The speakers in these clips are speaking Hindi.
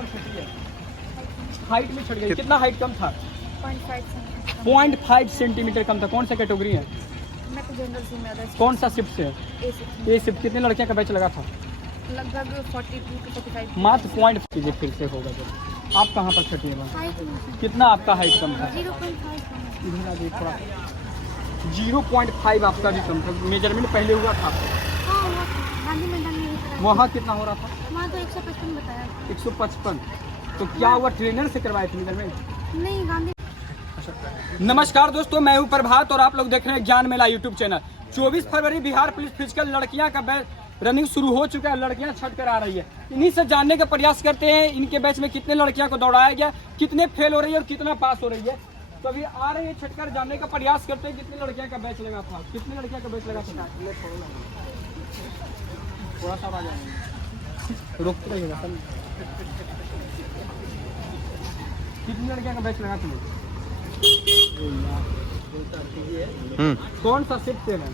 पर छठी है? हाइट में छट गई, कितना हाइट कम था? 0.5 सेंटीमीटर कम था। कौन सा कैटेगरी है? मैं तो जनरल सी में अदर्स कौन सा शिफ्ट से है? ए ये शिफ्ट। कितने लड़कियां का बैच लगा था? लगभग 42 to 45 मात्र पॉइंट कीजिए फिर से होगा जब। आप कहाँ पर छठी है? कितना आपका हाइट कम था? 0.5 इधर आ जाइए थोड़ा। 0.5 आपका भी कम था। मेजरमेंट पहले हुआ था गांधी मैदान में वहाँ कितना हो रहा था? वहाँ तो 155 बताया 155। तो क्या हुआ, ट्रेनर से करवाए थे मेजरमेंट? नहीं गांधी। नमस्कार दोस्तों, मैं हूं प्रभात और आप लोग देख रहे हैं ज्ञान मेला यूट्यूब चैनल। 24 फरवरी बिहार पुलिस फिजिकल लड़कियां का बैच रनिंग शुरू हो चुका है। लड़कियां छट कर आ रही है। इन्हीं से जानने का प्रयास करते हैं इनके बैच में कितने लड़कियां को दौड़ाया गया, कितने फेल हो रही है और कितना पास हो रही है। तो अभी आ रही है छट कर, जानने का प्रयास करते हैं कितने लड़कियां का बैच लगा था। कितने लड़कियां का बैच लगा था? थोड़ा सा आवाज आ रही है, रुकते रहिएगा सर। कितनी लड़कियां का बैच लगा तुम्हें? कौन सा शिफ्ट से है?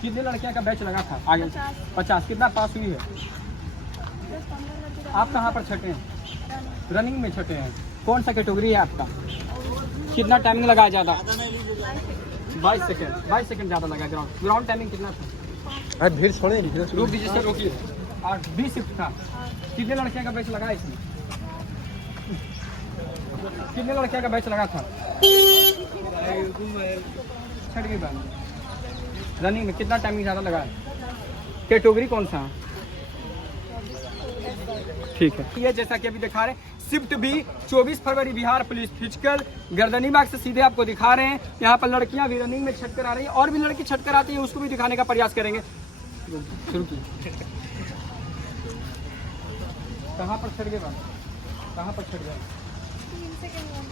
कितने लड़कियां का बैच लगा था? आगे 50। कितना पास हुई है? आप कहाँ पर छठे हैं? रनिंग में छठे हैं। कौन सा कैटेगरी है आपका? कितना टाइमिंग लगा ज़्यादा? 22 सेकंड। 22 सेकंड ज़्यादा लगा। ग्राउंड टाइमिंग कितना था? अरे भीड़ छोड़े रुक दीजिए सर, रोकिए। और 20 शिफ्ट था। कितने लड़कियां का बैच लगा इसमें? कितने लड़कियां का बैच लगा था? छठ गई बात। रनिंग में कितना टाइमिंग ज़्यादा लगा है? कैटेगरी कौन सा है? ठीक है। ये जैसा कि अभी दिखा रहे हैं शिफ्ट भी 24 फरवरी बिहार पुलिस फिजिकल गर्दनीबाग से सीधे आपको दिखा रहे हैं। यहाँ पर लड़कियां भी रनिंग में छट कर आ रही है और भी लड़की छट कर आती है, उसको भी दिखाने का प्रयास करेंगे। शुरू की। कहाँ पर छट गए बात? कहाँ पर छट गए?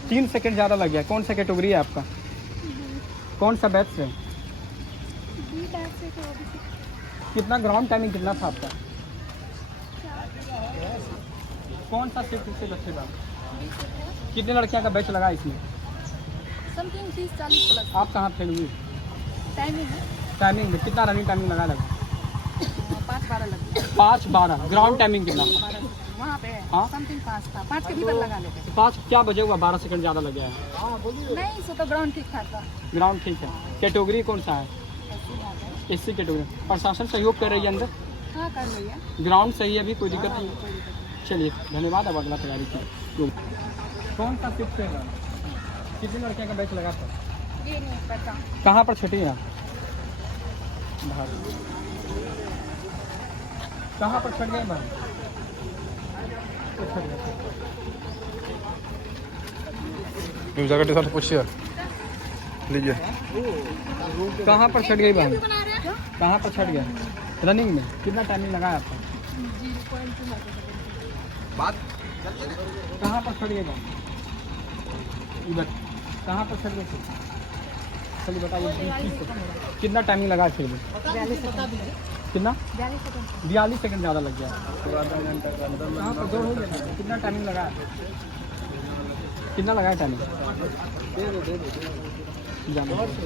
3 सेकंड ज़्यादा लग गया। कौन सा कैटेगरी है आपका? कौन सा बैच है? कितना ग्राउंड टाइमिंग कितना था आपका? कौन सा शिफ्ट से बच्चे का? कितने लड़कियां का बैच लगा इसमें? Something 30-40 plus. आप कहाँ फेल हुई? टाइमिंग है टाइमिंग में कितना रनिंग टाइमिंग लगा? 5-12 लगता 5-12। ग्राउंड टाइमिंग कितना था? है वहाँ पे। हाँ? समथिंग 5 था, 5 के भीतर लगा लेते 5 क्या बजे हुआ? 12 सेकंड ज़्यादा लग गया है। नहीं सो तो ग्राउंड ठीक ठाक था। ग्राउंड ठीक है। कैटेगरी कौन सा है? SC category. प्रशासन सहयोग कर रही है अंदर? हाँ कर रही है। ग्राउंड सही है, अभी कोई दिक्कत नहीं। चलिए धन्यवाद। अब अगला तैयारी की। कौन सा शिफ्ट है? कितनी लड़कियां का बैच लगा था? ये नहीं पता। कहाँ पर छठी है? कहाँ पर छट गए भाई? जगह के साथ पूछिए लीजिए। कहाँ पर छट गई भाई? कहाँ पर छट गया? रनिंग में कितना टाइमिंग लगाया आपका? बात कहाँ पर छट गए भाई? इधर कहाँ पर छट गए? चलिए बताइए। कितना टाइमिंग लगा फिर भी? कितना? 42 सेकंड ज़्यादा लग गया। कहाँ पर दौड़ हो गया? कितना टाइमिंग लगा? कितना लगाया टाइमिंग?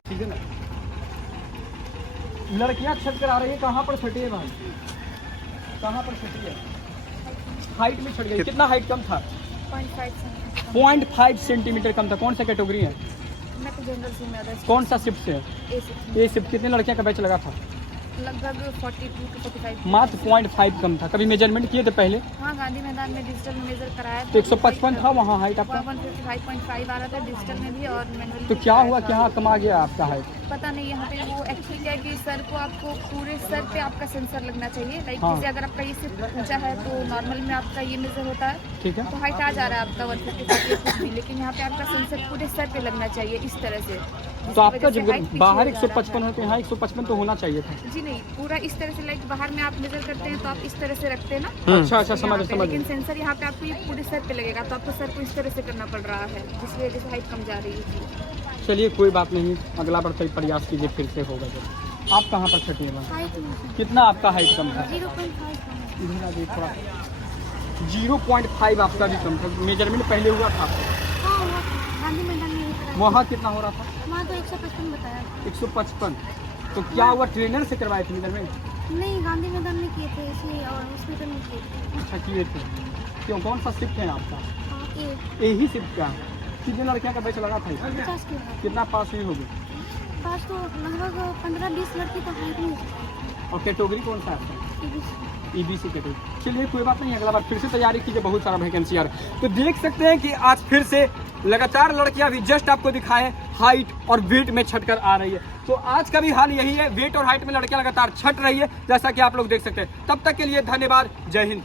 ठीक है ना। लड़कियां छट कर आ रही है। कहाँ पर छटी है भाई? कहाँ पर छटी है? हाइट में छट गई। कितना हाइट कम था? 0.5 सेंटीमीटर कम था। कौन सा कैटेगरी है? मैं तो जनरल सी में अदर्स कौन सा शिफ्ट से है? ये शिफ्ट। कितने लड़कियां का बैच लगा था? लगभग 42 to 45 मात्र 0.5 कम था। कभी मेजरमेंट किए थे पहले? हाँ गांधी मैदान में डिजिटल में मेजर कराया तो 155 था वहाँ हाइट आपका। 155.5 आ रहा था डिजिटल में भी और मैनुअल। तो क्या हुआ कि हाँ कम आ गया आपका हाइट? पता नहीं यहाँ पे वो एक्चुअली क्या है कि सर को आपको पूरे सर पे आपका सेंसर लगना चाहिए। लाइक हाँ। जैसे अगर आपका ये सिर्फ ऊंचा है तो नॉर्मल में आपका ये मेजर होता है ठीक है। तो हाइट आ जा रहा है आपका 155 भी, लेकिन यहाँ पे आपका सेंसर पूरे सर पे लगना चाहिए इस तरह से। तो आपका जब बाहर 155 होते हैं, यहाँ 155 तो होना चाहिए था। जी नहीं, पूरा इस तरह से लाइक बाहर में आप मेजर करते हैं तो आप इस तरह से रखते हैं ना। अच्छा अच्छा, समझ यहाँ पे, समझ। लेकिन सेंसर यहाँ पे आपको ये पूरे सर पे लगेगा तो आपको सर को इस तरह से करना पड़ रहा है, जिसकी वजह से हाइट कम जा रही है। चलिए कोई बात नहीं, अगला बार सही प्रयास कीजिए फिर से होगा जब। आप कहाँ पर छठी है? कितना आपका हाइट कम था? 0.5 इधर आ जाइए थोड़ा। 0.5 आपका भी कम था। मेजरमेंट पहले हुआ था गांधी मैदान में वहाँ कितना हो रहा था? वहाँ तो 155 बताया 155। तो क्या हुआ, ट्रेनर से करवाए थे मेजरमेंट? नहीं गांधी मैदान में किए थे इसी और हॉस्पिटल में किए थे। अच्छा किए थे। लड़कियों, कौन सा शिफ्ट है आपका? यही शिफ्ट का। कितने लड़कियां का बैच लगा था? 50 के बाद। कितना पास हुई होगी? पास तो लगभग 15-20 लड़की तो है ही। और कैटेगरी कौन सा है आपका? EBC category. चलिए कोई बात नहीं, अगला बार फिर से तैयारी कीजिए, बहुत सारा वैकेंसी आ रहा है। तो देख सकते हैं कि आज फिर से लगातार लड़कियां भी जस्ट आपको दिखाएं हाइट और वेट में छटकर आ रही है। तो आज का भी हाल यही है, वेट और हाइट में लड़कियां लगातार छट रही है, जैसा कि आप लोग देख सकते हैं। तब तक के लिए धन्यवाद, जय हिंद।